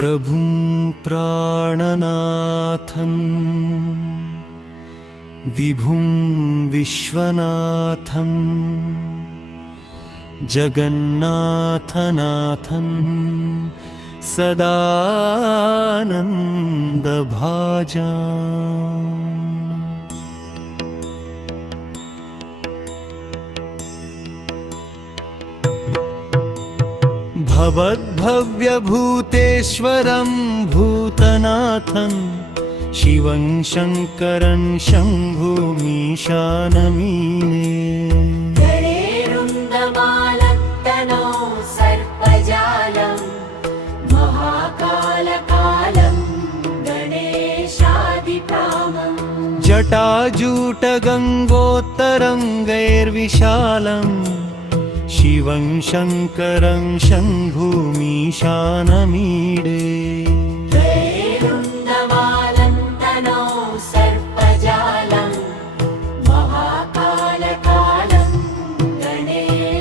प्रभुं प्राणनाथम्। विभुं विश्वनाथम्। जगन्नाथनाथं सदानन्दभाजा भवद्भव्यभूतेश्वरं भूतनाथं शिवं शङ्करं शम्भुमीशानमीने। गणेशादिकामम् जटाजूटगङ्गोत्तरङ्गैर्विशालम् शिवं शङ्करं महाकालकालं गणेशादिपालम्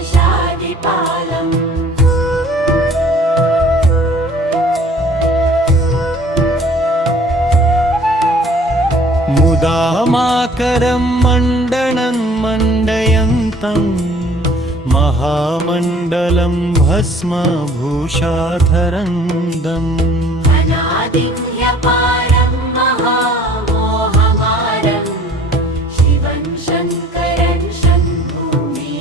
मुदामाकरं मण्डनं मण्डयन्तं महामण्डलं भस्मभूषाधरन्दम्। अनादिह्यपारं महामोहमारं। शिवं शङ्करं शम्भुमीशानमिदिरे।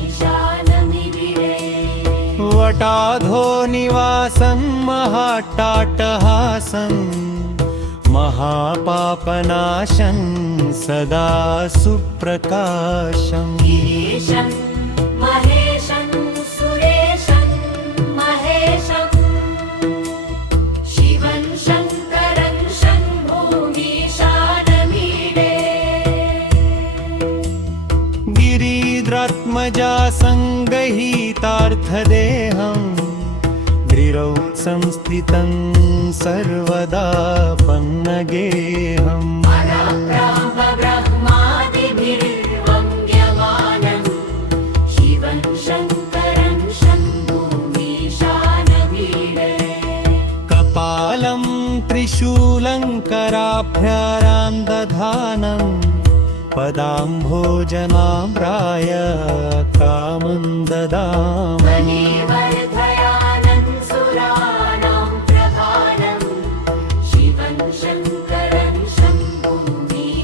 वटाधो निवासं महाट्टाटहासं महापापनाशं सदा सुप्रकाशम् गिरिद्रात्मजा सङ्गहीतार्थदेहम् गिरौ संस्थितं सर्वदा पन्नगेहम् कपालं त्रिशूलङ्कराभ्यारान्दधानं पदाम्भोजनाम्राय कामं ददामि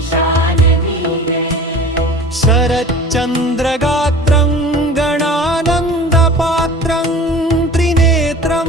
शम्भुमीशानमीडे शरच्चन्द्रगात्रं गणानन्दपात्रं त्रिनेत्रं